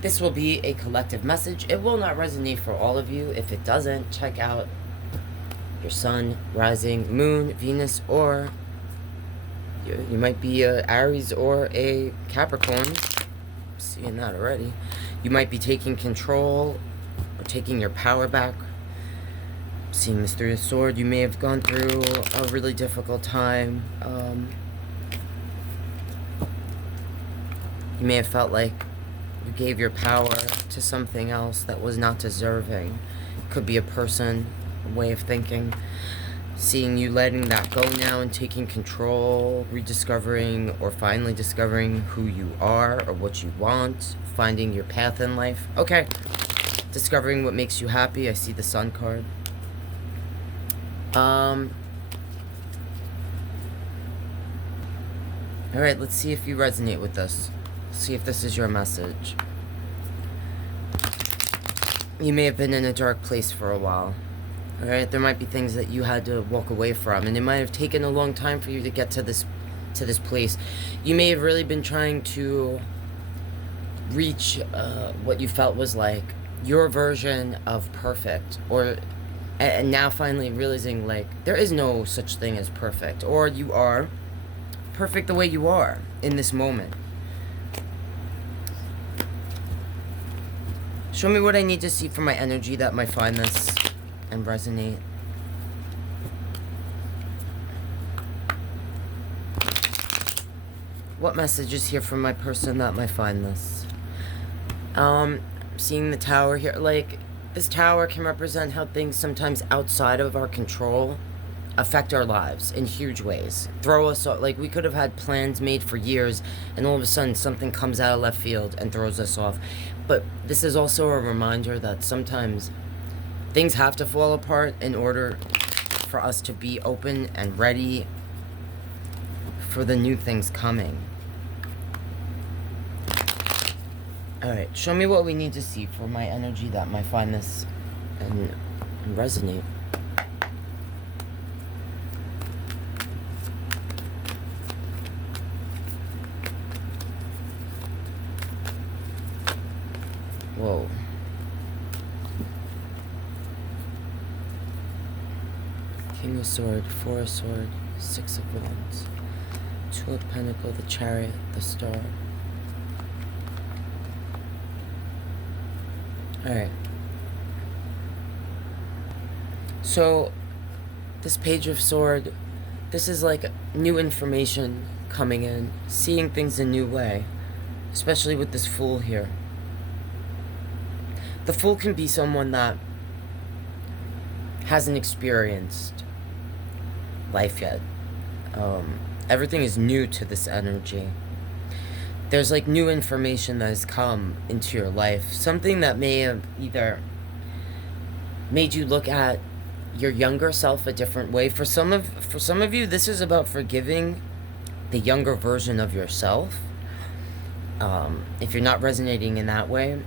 This will be a collective message. It will not resonate for all of you. If it doesn't, check out your sun, rising, moon, Venus, or you might be a Aries or a Capricorn. I'm seeing that already. You might be taking control or taking your power back. Seeing this through the sword, you may have gone through a really difficult time. You may have felt like you gave your power to something else that was not deserving. Could be a person, a way of thinking. Seeing you letting that go now and taking control, rediscovering or finally discovering who you are or what you want, finding your path in life. Okay, discovering what makes you happy. I see the Sun card. Alright, let's see if you resonate with this. See if this is your message. You may have been in a dark place for a while. Alright, there might be things that you had to walk away from, and it might have taken a long time for you to get to this place. You may have really been trying to reach what you felt was like your version of perfect, and now finally realizing like there is no such thing as perfect, or you are perfect the way you are in this moment. Show me what I need to see for my energy that might find this and resonate. What message is here from my person that might find this? Seeing the tower here, like, this tower can represent how things sometimes outside of our control affect our lives in huge ways. Throw us off, like we could have had plans made for years and all of a sudden something comes out of left field and throws us off. But this is also a reminder that sometimes things have to fall apart in order for us to be open and ready for the new things coming. Alright, show me what we need to see for my energy that might find this and resonate. Whoa. King of Sword, Four of Sword, Six of Wands, Two of Pentacle, the Chariot, the Star. Alright. So, this Page of Sword, this is like new information coming in, seeing things a new way, especially with this Fool here. The Fool can be someone that hasn't experienced life yet. Everything is new to this energy. There's like new information that has come into your life. Something that may have either made you look at your younger self a different way. For some of you, this is about forgiving the younger version of yourself. If you're not resonating in that way,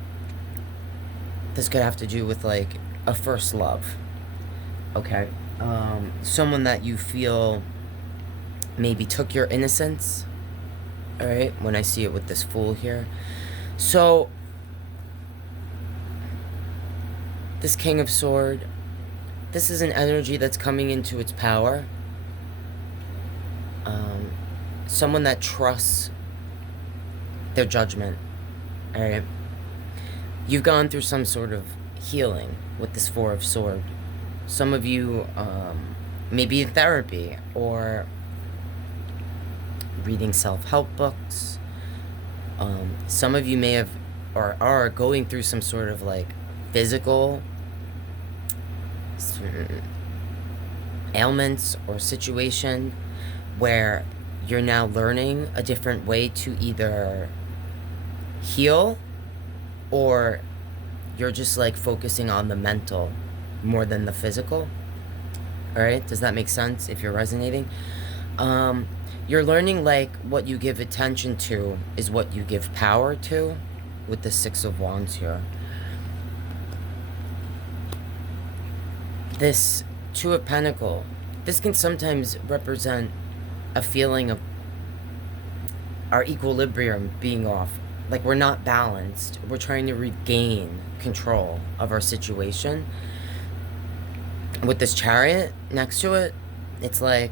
this could have to do with like a first love. Okay? Someone that you feel maybe took your innocence. Alright? When I see it with this Fool here. So, this King of Sword, this is an energy that's coming into its power. Someone that trusts their judgment. Alright? You've gone through some sort of healing with this Four of Sword. Some of you may be in therapy or reading self-help books. Some of you may have or are going through some sort of like physical ailments or situation where you're now learning a different way to either heal, or you're just like focusing on the mental more than the physical. Alright, does that make sense if you're resonating? You're learning like what you give attention to is what you give power to with the Six of Wands here. This Two of Pentacle, this can sometimes represent a feeling of our equilibrium being off. like we're not balanced. We're trying to regain control of our situation. With this Chariot next to it, it's like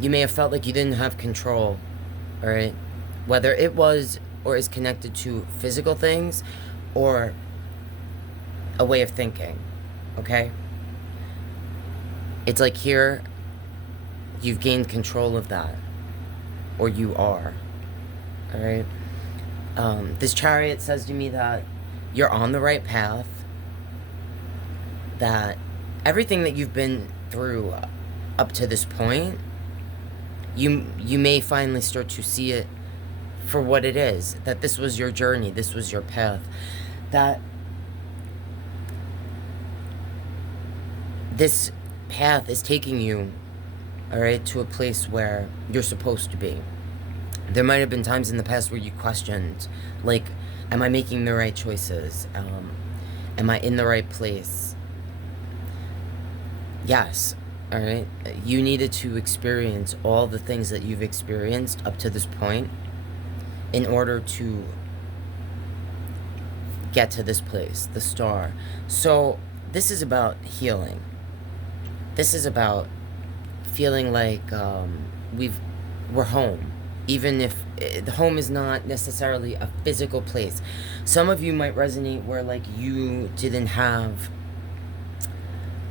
you may have felt like you didn't have control, all right? Whether it was or is connected to physical things or a way of thinking, okay? It's like here, you've gained control of that, or you are, all right? This Chariot says to me that you're on the right path, that everything that you've been through up to this point, you may finally start to see it for what it is, that this was your journey, this was your path, that this path is taking you, all right, to a place where you're supposed to be. There might have been times in the past where you questioned, like, am I making the right choices? Am I in the right place? Yes, all right? You needed to experience all the things that you've experienced up to this point in order to get to this place, the star. So this is about healing. This is about feeling like we're home, even if the home is not necessarily a physical place. Some of you might resonate where like you didn't have,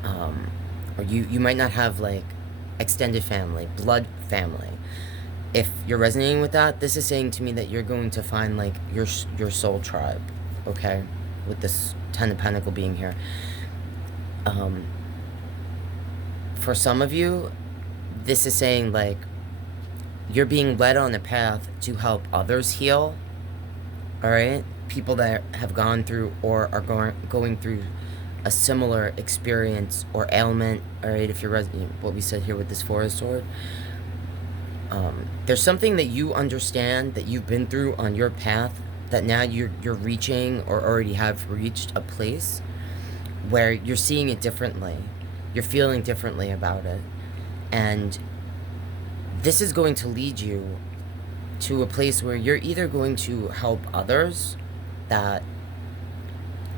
or you might not have like extended family, blood family. If you're resonating with that, this is saying to me that you're going to find like your soul tribe, okay? With this Ten of Pentacles being here. For some of you, this is saying like you're being led on a path to help others heal, all right? People that have gone through or are going through a similar experience or ailment, all right? If you're what we said here with this Four of Swords, there's something that you understand that you've been through on your path that now you're reaching or already have reached a place where you're seeing it differently. You're feeling differently about it. And this is going to lead you to a place where you're either going to help others that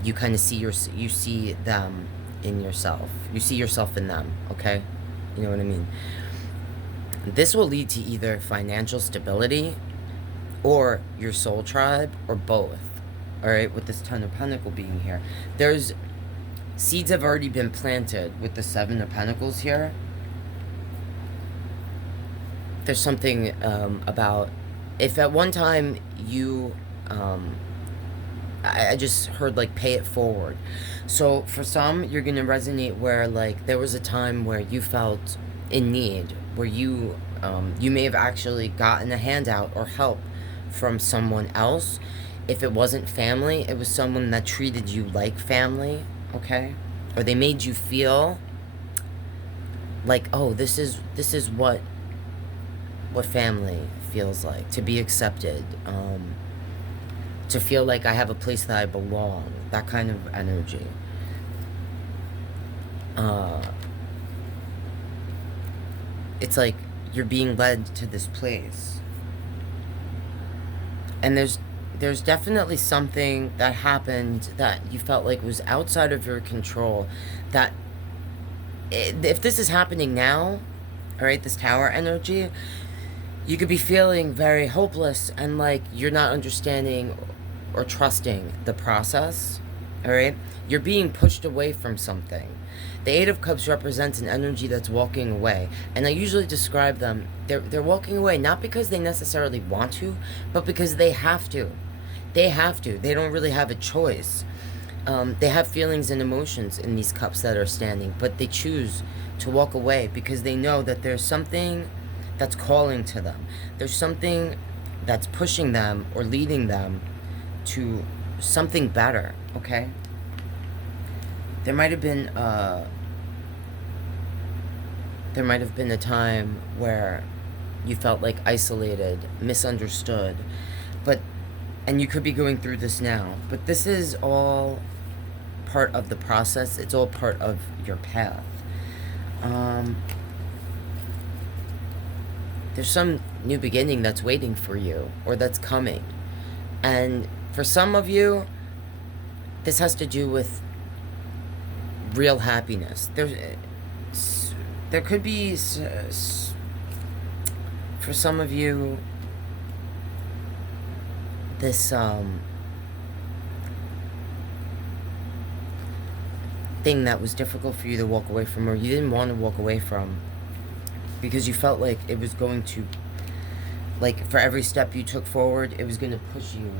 you kind of see you see them in yourself. You see yourself in them, okay? You know what I mean? This will lead to either financial stability or your soul tribe or both, all right? With this Ten of Pentacles being here. There's seeds have already been planted with the Seven of Pentacles here. There's something about if at one time you I just heard like pay it forward. So for some, you're gonna resonate where like there was a time where you felt in need, where you may have actually gotten a handout or help from someone else. If it wasn't family, it was someone that treated you like family, okay? Or they made you feel like, oh, this is what family feels like, to be accepted, to feel like I have a place that I belong, that kind of energy. It's like you're being led to this place. And there's definitely something that happened that you felt like was outside of your control, that if this is happening now, all right, this Tower energy, you could be feeling very hopeless and like you're not understanding or trusting the process, all right? You're being pushed away from something. The Eight of Cups represents an energy that's walking away. And I usually describe them, they're walking away not because they necessarily want to, but because they have to. They have to. They don't really have a choice. They have feelings and emotions in these cups that are standing, but they choose to walk away because they know that there's something that's calling to them. There's something that's pushing them or leading them to something better, okay? There might have been a time where you felt like isolated, misunderstood, and you could be going through this now, but this is all part of the process. It's all part of your path. There's some new beginning that's waiting for you, or that's coming, and For some of you, this has to do with real happiness. There could be, for some of you, this thing that was difficult for you to walk away from, or you didn't want to walk away from, because you felt like it was going to, like, for every step you took forward, it was going to push you,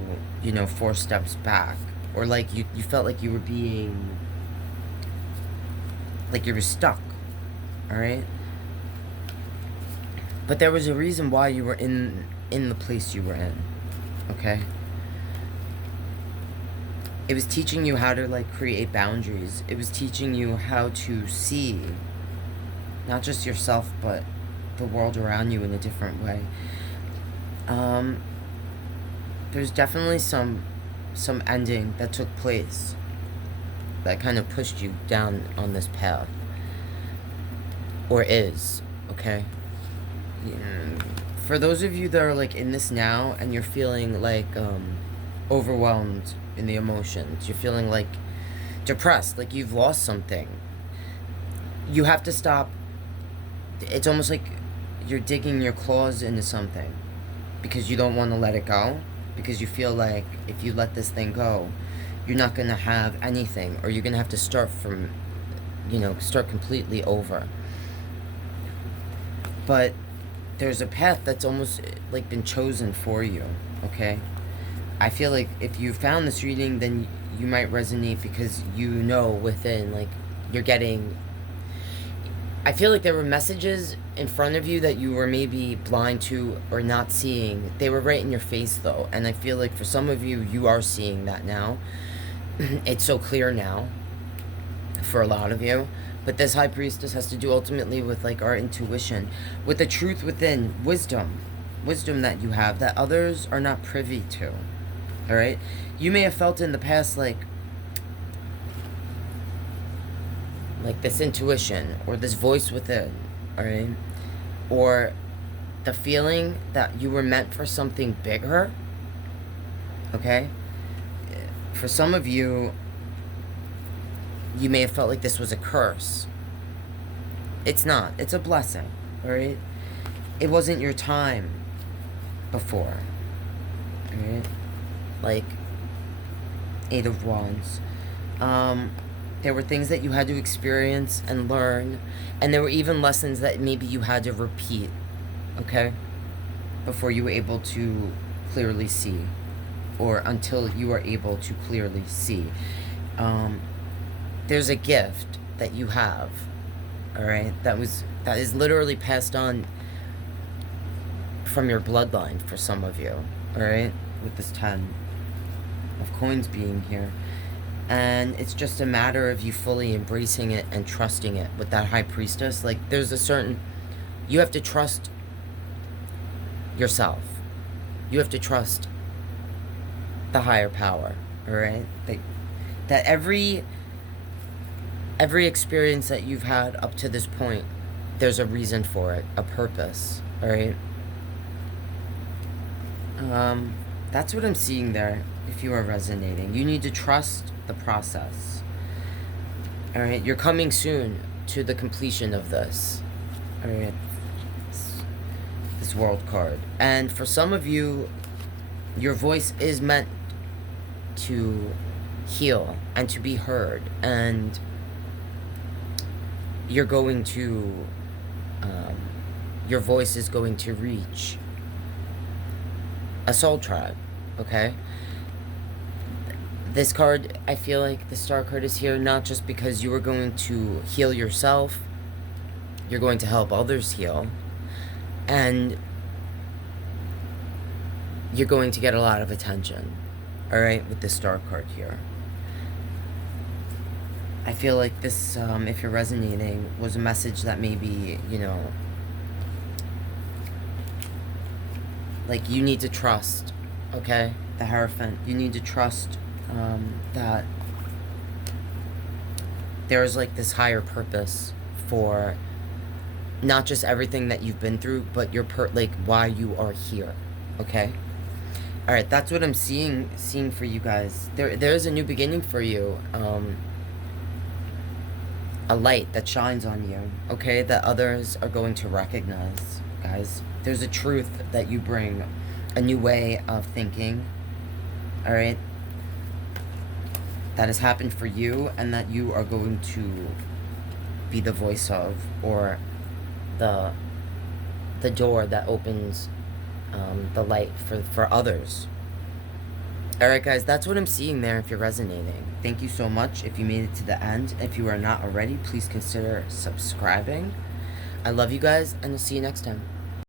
4 steps back. Or like you felt like you were being, like you were stuck. Alright? But there was a reason why you were in the place you were in. Okay? It was teaching you how to, like, create boundaries. It was teaching you how to see not just yourself, but the world around you in a different way. There's definitely some ending that took place that kind of pushed you down on this path. Or is, okay? For those of you that are, like, in this now, and you're feeling, like, overwhelmed in the emotions, you're feeling, like, depressed, like you've lost something, you have to stop. It's almost like you're digging your claws into something because you don't want to let it go, because you feel like if you let this thing go, you're not going to have anything, or you're going to have to start from, start completely over. But there's a path that's almost, like, been chosen for you, okay? I feel like if you found this reading, then you might resonate because within, like, you're getting... I feel like there were messages in front of you that you were maybe blind to or not seeing. They were right in your face, though. And I feel like for some of you, you are seeing that now. It's so clear now for a lot of you. But this High Priestess has to do ultimately with, like, our intuition. With the truth within, wisdom. Wisdom that you have that others are not privy to. Alright? You may have felt in the past, like this intuition, or this voice within, alright? Or the feeling that you were meant for something bigger, okay? For some of you, you may have felt like this was a curse. It's not. It's a blessing, alright? It wasn't your time before, alright? Like, 8 of Wands. There were things that you had to experience and learn, and there were even lessons that maybe you had to repeat, okay? Before you were able to clearly see, or until you are able to clearly see. There's a gift that you have, alright? That is literally passed on from your bloodline for some of you, alright? With this 10 of coins being here. And it's just a matter of you fully embracing it and trusting it with that High Priestess. Like, there's a certain... You have to trust yourself. You have to trust the higher power, alright? That every experience that you've had up to this point, there's a reason for it, a purpose, alright? That's what I'm seeing there, if you are resonating. You need to trust the process. Alright, you're coming soon to the completion of this. Alright, this World card. And for some of you, your voice is meant to heal and to be heard. And you're going to, your voice is going to reach a soul tribe, okay? This card, I feel like the Star card is here not just because you are going to heal yourself, you're going to help others heal, and you're going to get a lot of attention, alright, with the Star card here. I feel like this, if you're resonating, was a message that maybe, like, you need to trust, okay? The Hierophant. You need to trust that there's, like, this higher purpose for not just everything that you've been through, but why you are here, okay? All right, that's what I'm seeing for you guys. There's a new beginning for you. A light that shines on you, okay, that others are going to recognize, guys. There's a truth that you bring, a new way of thinking, all right, that has happened for you and that you are going to be the voice of, or the door that opens the light for others. All right, guys, that's what I'm seeing there if you're resonating. Thank you so much if you made it to the end. If you are not already, please consider subscribing. I love you guys, and I'll see you next time.